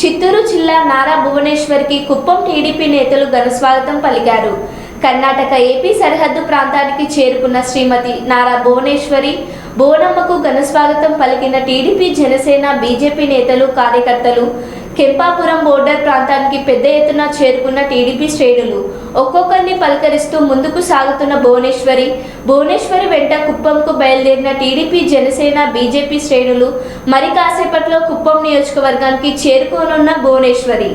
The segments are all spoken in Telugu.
చిత్తూరు జిల్లా నారా భువనేశ్వర్కి కుప్పం టీడీపీ నేతలు ఘన స్వాగతం పలికారు. కర్ణాటక ఏపీ సరిహద్దు ప్రాంతానికి చేరుకున్న శ్రీమతి నారా భువనేశ్వరి భువనమ్మకు ఘన స్వాగతం పలికిన టీడీపీ, జనసేన, బీజేపీ నేతలు, కార్యకర్తలు. కెంపాపురం బోర్డర్ ప్రాంతానికి పెద్ద ఎత్తున చేరుకున్న టీడీపీ శ్రేణులు ఒక్కొక్కరిని పలకరిస్తూ ముందుకు సాగుతున్న భువనేశ్వరి వెంట కుప్పంకు బయలుదేరిన టీడీపీ, జనసేన, బీజేపీ శ్రేణులు మరి కాసేపట్లో కుప్పం నియోజకవర్గానికి చేరుకోనున్న భువనేశ్వరి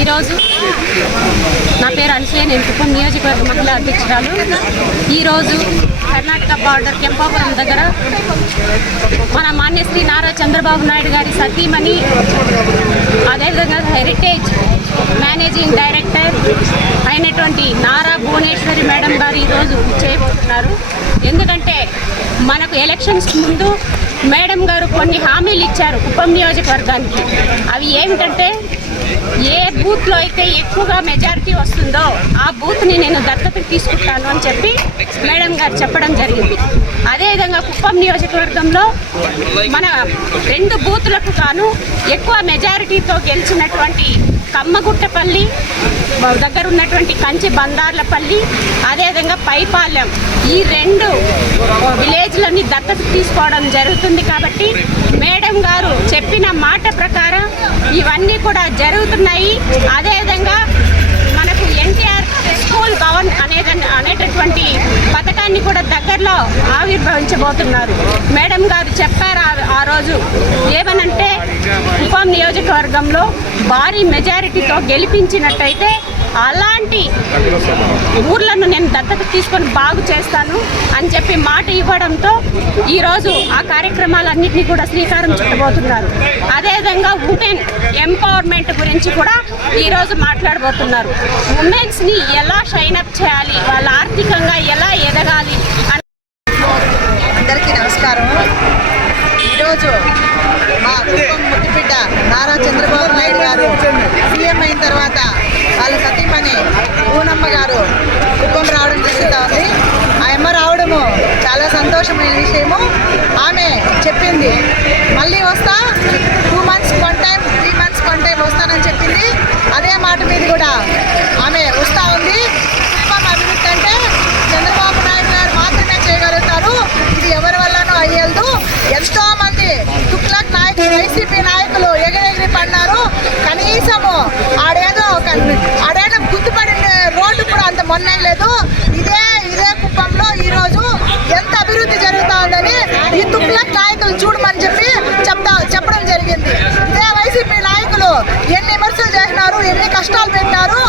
ఈరోజు నా పేరు అనసూయ, నేను కుప్పం నియోజకవర్గ మహిళా అధ్యక్షురాలు. ఈరోజు కర్ణాటక బార్డర్ కెంపాపురం దగ్గర మన మాన్యశ్రీ నారా చంద్రబాబు నాయుడు గారి సతీమణి, అదేవిధంగా హెరిటేజ్ మేనేజింగ్ డైరెక్టర్ అయినటువంటి నారా భువనేశ్వరి మేడం గారు ఈరోజు చేయబోతున్నారు. ఎందుకంటే మనకు ఎలక్షన్స్ ముందు మేడం గారు కొన్ని హామీలు ఇచ్చారు కుప్పం నియోజకవర్గానికి. అవి ఏమిటంటే, ఏ బూత్లో అయితే ఎక్కువగా మెజారిటీ వస్తుందో ఆ బూత్ని నేను దత్తతకు తీసుకుంటాను అని చెప్పి మేడం గారు చెప్పడం జరిగింది. అదేవిధంగా కుప్పం నియోజకవర్గంలో మన 2 బూతులకు గాను ఎక్కువ మెజారిటీతో గెలిచినటువంటి కమ్మగుట్టపల్లి దగ్గర ఉన్నటువంటి కంచి బందార్లపల్లి, అదేవిధంగా పైపాలెం, ఈ 2 విలేజ్లని దత్తత తీసుకోవడం జరుగుతుంది. కాబట్టి మేడం గారు చెప్పిన మాట ప్రకారం ఇవన్నీ కూడా జరుగుతున్నాయి. అదేవిధంగా మనకు ఎన్టీఆర్ స్కూల్ భవన్ అనేటటువంటి పథకాన్ని కూడా దగ్గరలో ఆవిర్భవించబోతున్నారు. మేడం గారు చెప్పారు ఆ రోజు ఏమనంటే, కుప్పం నియోజకవర్గంలో భారీ మెజారిటీతో గెలిపించినట్టయితే అలాంటి ఊర్లను నేను దత్తత తీసుకొని బాగు చేస్తాను అని చెప్పి మాట ఇవ్వడంతో ఈరోజు ఆ కార్యక్రమాలన్నింటినీ కూడా శ్రీకారం చుట్టబోతున్నారు. అదేవిధంగా ఉమెన్ ఎంపవర్మెంట్ గురించి కూడా ఈరోజు మాట్లాడబోతున్నారు. ఉమెన్స్ని ఎలా షైనప్ చేయాలి, వాళ్ళ ఆర్థికంగా ఎలా ఎదగాలి. అందరికీ నమస్కారం. ఈరోజు మా కుప్పం ముద్దుబిడ్డ నారా చంద్రబాబు నాయుడు గారు సీఎం అయిన తర్వాత వాళ్ళ సతీమణి పూనమ్మ గారు కుప్పం రావడం జరుగుతూ ఉంది. ఆ అమ్మ రావడము చాలా సంతోషమైన విషయము. ఆమె చెప్పింది మళ్ళీ వస్తా, 2 months one time 3 months one time వస్తానని చెప్పింది. అదే మాట మీద కూడా ఆమె వస్తూ ఉంది. కుప్పం అభివృద్ధి అంటే చంద్రబాబు నాయుడు గారు మాత్రమే చేయగలుగుతారు. ఇది ఎవరి వల్లనూ అయ్యేదు. ఎంతో మంది తుక్లక్ నాయకులు, వైసీపీ నాయకులు ఎగిరెగిరి పడినారు. కనీసము ఆడేదో గుర్తుపడిన రోడ్డు కూడా అంత మొన్నలేదు. ఇదే కుప్పంలో ఈరోజు ఎంత అభివృద్ధి జరుగుతూ ఉందని ఈ తుక్లక్ నాయకులు చూడమని చెప్పి చెప్పడం జరిగింది. ఇదే వైసీపీ నాయకులు ఎన్ని విమర్శలు చేసినారు, ఎన్ని కష్టాలు పెట్టినారు.